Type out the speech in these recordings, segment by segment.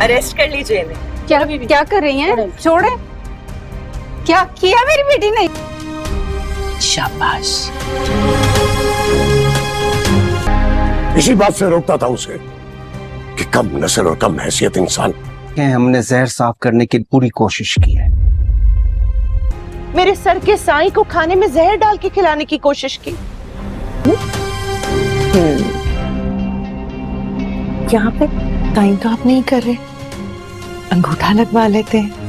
Arrest कर लीजिए इन्हें। क्या कर रही हैं? छोड़े। क्या किया मेरी बेटी ने? शाबाश। इसी बात से रोकता था उसे कि कम नस्ल और कम हैसियत इंसान। हमने जहर साफ करने की पूरी कोशिश की है। मेरे सर के साईं को खाने में जहर डाल के खिलाने की कोशिश की। यहाँ पे टाइम तो आप नहीं कर रहे, अंगूठा लगवा लेते हैं।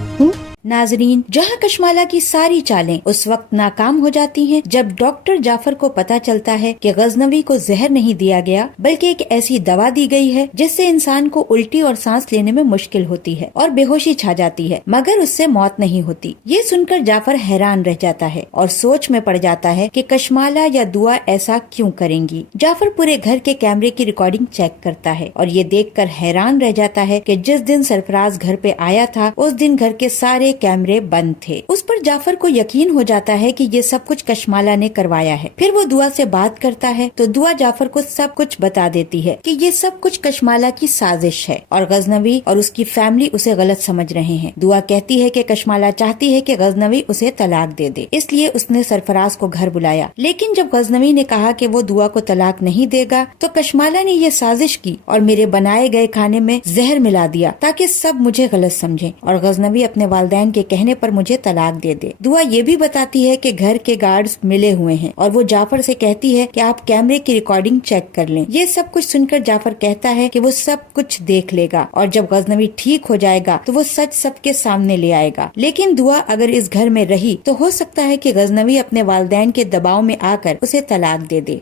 नाजरीन, जहां कशमाला की सारी चालें उस वक्त नाकाम हो जाती हैं जब डॉक्टर जाफर को पता चलता है कि गजनवी को जहर नहीं दिया गया बल्कि एक ऐसी दवा दी गई है जिससे इंसान को उल्टी और सांस लेने में मुश्किल होती है और बेहोशी छा जाती है, मगर उससे मौत नहीं होती। ये सुनकर जाफर हैरान रह जाता है और सोच में पड़ जाता है कि कशमाला या दुआ ऐसा क्यों करेंगी। जाफर पूरे घर के कैमरे की रिकॉर्डिंग चेक करता है और ये देखकर हैरान रह जाता है कि जिस दिन सरफराज घर पे आया था उस दिन घर के सारे कैमरे बंद थे। उस पर जाफर को यकीन हो जाता है कि ये सब कुछ कशमाला ने करवाया है। फिर वो दुआ से बात करता है तो दुआ जाफर को सब कुछ बता देती है कि ये सब कुछ कशमाला की साजिश है और गजनवी और उसकी फैमिली उसे गलत समझ रहे हैं। दुआ कहती है कि कशमाला चाहती है कि गजनवी उसे तलाक दे दे, इसलिए उसने सरफराज को घर बुलाया। लेकिन जब गजनवी ने कहा कि वो दुआ को तलाक नहीं देगा तो कशमाला ने ये साजिश की और मेरे बनाए गए खाने में जहर मिला दिया ताकि सब मुझे गलत समझें और गजनवी अपने वालिदैन के कहने पर मुझे तलाक दे दे। दुआ ये भी बताती है कि घर के गार्ड्स मिले हुए हैं और वो जाफर से कहती है कि आप कैमरे की रिकॉर्डिंग चेक कर लें। ये सब कुछ सुनकर जाफर कहता है कि वो सब कुछ देख लेगा और जब गजनवी ठीक हो जाएगा तो वो सच सबके सामने ले आएगा। लेकिन दुआ अगर इस घर में रही तो हो सकता है कि गजनवी अपने वालिदैन के दबाव में आकर उसे तलाक दे दे।